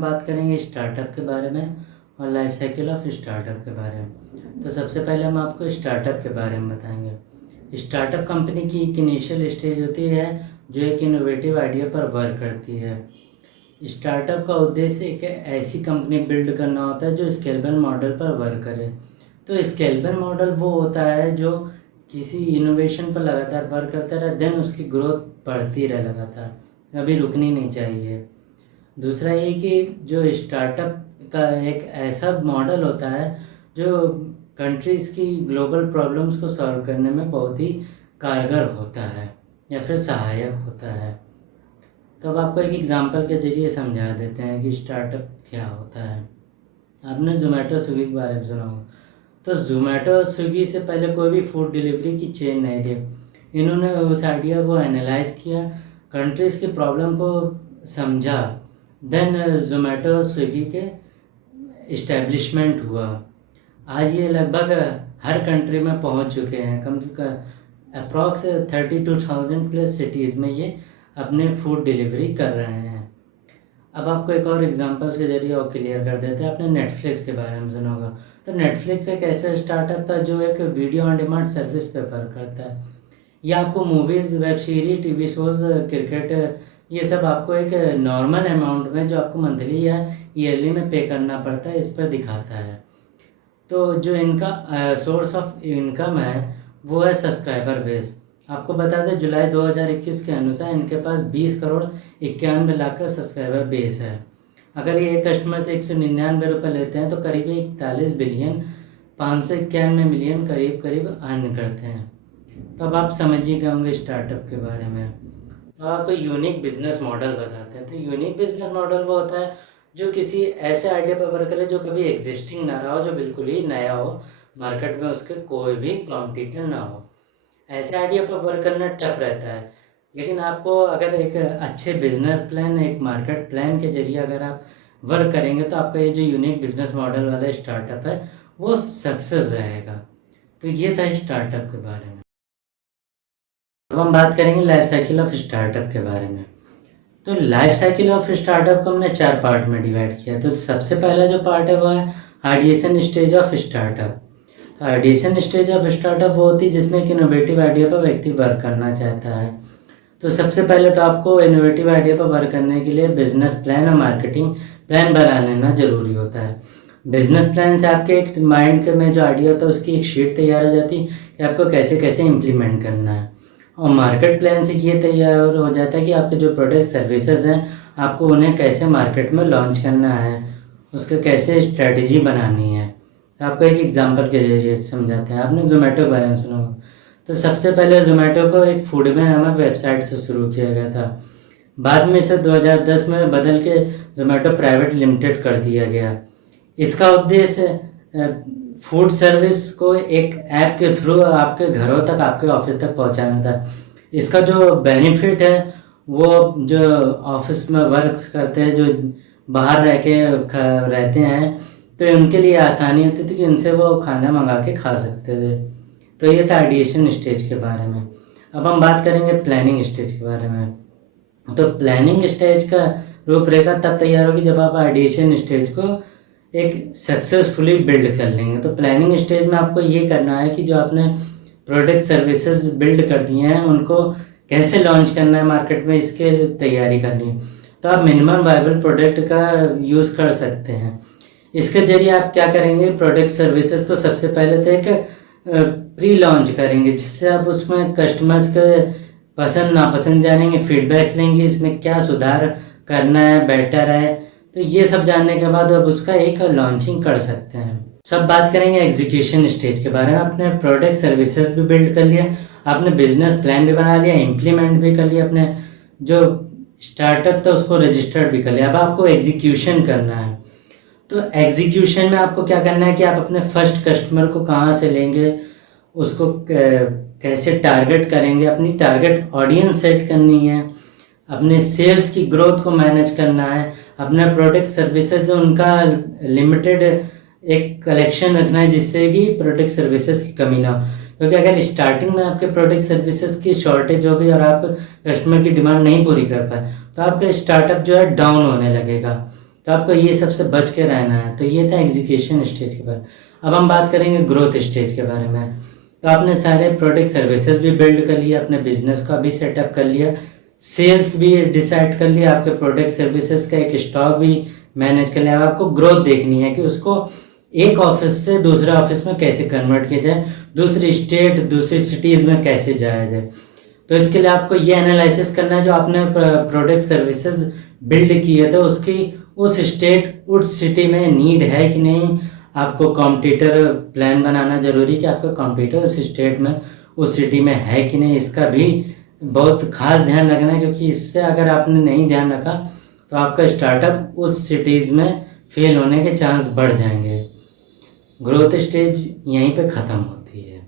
हम बात करेंगे स्टार्टअप के बारे में और लाइफ साइकिल ऑफ स्टार्टअप के बारे में। तो सबसे पहले हम आपको स्टार्टअप के बारे में बताएंगे। स्टार्टअप कंपनी की एक इनिशियल स्टेज होती है जो एक इनोवेटिव आइडिया पर वर्क करती है। स्टार्टअप का उद्देश्य एक ऐसी कंपनी बिल्ड करना होता है जो स्केलेबल मॉडल पर वर्क करे। तो स्केलेबल मॉडल वो होता है जो किसी इनोवेशन पर लगातार वर्क करता रहे, देन उसकी ग्रोथ बढ़ती रहे लगातार, कभी रुकनी नहीं चाहिए। दूसरा ये कि जो स्टार्टअप का एक ऐसा मॉडल होता है जो कंट्रीज़ की ग्लोबल प्रॉब्लम्स को सॉल्व करने में बहुत ही कारगर होता है या फिर सहायक होता है। तो अब आपको एक एग्जांपल के जरिए समझा देते हैं कि स्टार्टअप क्या होता है। आपने जोमेटो स्विगी के बारे में सुना होगा। तो जोमेटो स्विगी से पहले कोई भी फूड डिलीवरी की चेन नहीं थी। इन्होंने उस आइडिया को एनालाइज किया, कंट्रीज़ की प्रॉब्लम को समझा, देन जोमेटो स्विगी के इस्टेब्लिशमेंट हुआ। आज ये लगभग हर कंट्री में पहुंच चुके हैं। कम से कम अप्रॉक्स 32,000 प्लस सिटीज़ में ये अपने फूड डिलीवरी कर रहे हैं। अब आपको एक और एग्जांपल्स के जरिए और क्लियर कर देते हैं। आपने नेटफ्लिक्स के बारे में सुना होगा। तो नेटफ्लिक्स एक ऐसा स्टार्टअप था जो एक वीडियो ऑन डिमांड सर्विस पे वर्क करता है। ये आपको movies, web series, TV shows, cricket, ये सब आपको एक नॉर्मल अमाउंट में जो आपको मंथली या ईयरली में पे करना पड़ता है इस पर दिखाता है। तो जो इनका सोर्स ऑफ इनकम है वो है सब्सक्राइबर बेस। आपको बता दें जुलाई 2021 के अनुसार इनके पास 20,91,00,000 का सब्सक्राइबर बेस है। अगर ये एक कस्टमर से 199 रुपये लेते हैं तो करीब 41 बिलियन 591 मिलियन करीब अर्न करते हैं। तो अब आप समझिए होंगे स्टार्टअप के बारे में। तो आपको यूनिक बिजनेस मॉडल बताते हैं। तो यूनिक बिजनेस मॉडल वो होता है जो किसी ऐसे आइडिया पर वर्क करे जो कभी एग्जिस्टिंग ना रहा हो, जो बिल्कुल ही नया हो, मार्केट में उसके कोई भी कॉम्पिटिटर ना हो। ऐसे आइडिया पर वर्क करना टफ रहता है, लेकिन आपको अगर एक अच्छे बिजनेस प्लान, एक मार्केट प्लान के जरिए अगर आप वर्क करेंगे तो आपका ये जो यूनिक बिजनेस मॉडल वाला स्टार्टअप है वो सक्सेस रहेगा। तो ये था स्टार्टअप के बारे में। अब हम बात करेंगे लाइफ साइकिल ऑफ स्टार्टअप के बारे में। तो लाइफ साइकिल ऑफ स्टार्टअप को हमने 4 पार्ट में डिवाइड किया। तो सबसे पहला जो पार्ट है वो है आइडिएशन स्टेज ऑफ स्टार्टअप। तो आइडिएशन स्टेज ऑफ स्टार्टअप वो होती है जिसमें एक इनोवेटिव आइडिया पर व्यक्ति वर्क करना चाहता है। तो सबसे पहले तो आपको इनोवेटिव आइडिया पर वर्क करने के लिए बिजनेस प्लान और मार्केटिंग प्लान बना लेना जरूरी होता है। बिजनेस प्लान से आपके एक माइंड के में जो आइडिया होता है उसकी एक शीट तैयार हो जाती है कि आपको कैसे कैसे इम्प्लीमेंट करना है। और मार्केट प्लान से ये तैयार हो जाता है कि आपके जो प्रोडक्ट सर्विसेज हैं आपको उन्हें कैसे मार्केट में लॉन्च करना है, उसका कैसे स्ट्रेटजी बनानी है। आपको एक एग्जांपल के जरिए समझाते हैं। आपने जोमेटो के बारे में सुना होगा। तो सबसे पहले जोमेटो को एक फूडवे नामक वेबसाइट से शुरू किया गया था। बाद में इसे 2010 में बदल के जोमेटो प्राइवेट लिमिटेड कर दिया गया। इसका उद्देश्य फूड सर्विस को एक ऐप के थ्रू आपके घरों तक, आपके ऑफिस तक पहुंचाना था। इसका जो बेनिफिट है वो जो ऑफिस में वर्क्स करते हैं, जो बाहर रह के रहते हैं, तो उनके लिए आसानी होती थी कि उनसे वो खाना मंगा के खा सकते थे। तो ये था आइडिएशन स्टेज के बारे में। अब हम बात करेंगे प्लानिंग स्टेज के बारे में। तो प्लानिंग स्टेज का रूपरेखा तब तैयार होगी जब आप आइडिएशन स्टेज को एक सक्सेसफुली बिल्ड कर लेंगे। तो प्लानिंग स्टेज में आपको ये करना है कि जो आपने प्रोडक्ट सर्विसेज बिल्ड कर दिए हैं उनको कैसे लॉन्च करना है मार्केट में, इसके तैयारी करनी है। तो आप मिनिमम वायबल प्रोडक्ट का यूज़ कर सकते हैं। इसके जरिए आप क्या करेंगे, प्रोडक्ट सर्विसेज को सबसे पहले तो एक प्री लॉन्च करेंगे जिससे आप उसमें कस्टमर्स के पसंद नापसंद जानेंगे, फीडबैक्स लेंगे, इसमें क्या सुधार करना है, बेटर है। तो ये सब जानने के बाद आप उसका एक लॉन्चिंग कर सकते हैं। सब बात करेंगे एग्जीक्यूशन स्टेज के बारे में। आपने प्रोडक्ट सर्विसेज भी बिल्ड कर लिया, आपने बिजनेस प्लान भी बना लिया, इम्प्लीमेंट भी कर लिया, अपने जो स्टार्टअप था उसको रजिस्टर्ड भी कर लिया। अब आपको एग्जीक्यूशन करना है। तो एग्जीक्यूशन में आपको क्या करना है कि आप अपने फर्स्ट कस्टमर को कहाँ से लेंगे, उसको कैसे टारगेट करेंगे, अपनी टारगेट ऑडियंस सेट करनी है, अपने सेल्स की ग्रोथ को मैनेज करना है, अपना प्रोडक्ट सर्विसेज उनका लिमिटेड एक कलेक्शन रखना है जिससे कि प्रोडक्ट सर्विसेज की कमी ना हो। क्योंकि अगर स्टार्टिंग में आपके प्रोडक्ट सर्विसेज की शॉर्टेज हो गई और आप कस्टमर की डिमांड नहीं पूरी कर पाए तो आपका स्टार्टअप जो है डाउन होने लगेगा। तो तो आपको ये सबसे बच के रहना है। तो ये था एग्जीक्यूशन स्टेज के बारे में। अब हम बात करेंगे ग्रोथ स्टेज के बारे में। तो आपने सारे प्रोडक्ट सर्विसेज भी बिल्ड कर लिया, अपने बिजनेस का भी सेटअप कर लिया, सेल्स भी डिसाइड कर लिया, आपके प्रोडक्ट सर्विसेज का एक स्टॉक भी मैनेज कर लिया। अब आपको ग्रोथ देखनी है कि उसको एक ऑफिस से दूसरे ऑफिस में कैसे कन्वर्ट किया जाए, दूसरी स्टेट, दूसरी सिटीज़ में कैसे जाया जाए। तो इसके लिए आपको ये एनालिसिस करना है जो आपने प्रोडक्ट सर्विसेज बिल्ड किए थे उसकी उस स्टेट, उस सिटी में नीड है कि नहीं। आपको कॉम्पिटिटर प्लान बनाना जरूरी कि आपका कॉम्पिटिटर उस स्टेट में, उस सिटी में है कि नहीं। इसका भी बहुत खास ध्यान रखना है, क्योंकि इससे अगर आपने नहीं ध्यान रखा तो आपका स्टार्टअप उस सिटीज़ में फेल होने के चांस बढ़ जाएंगे। ग्रोथ स्टेज यहीं पे ख़त्म होती है।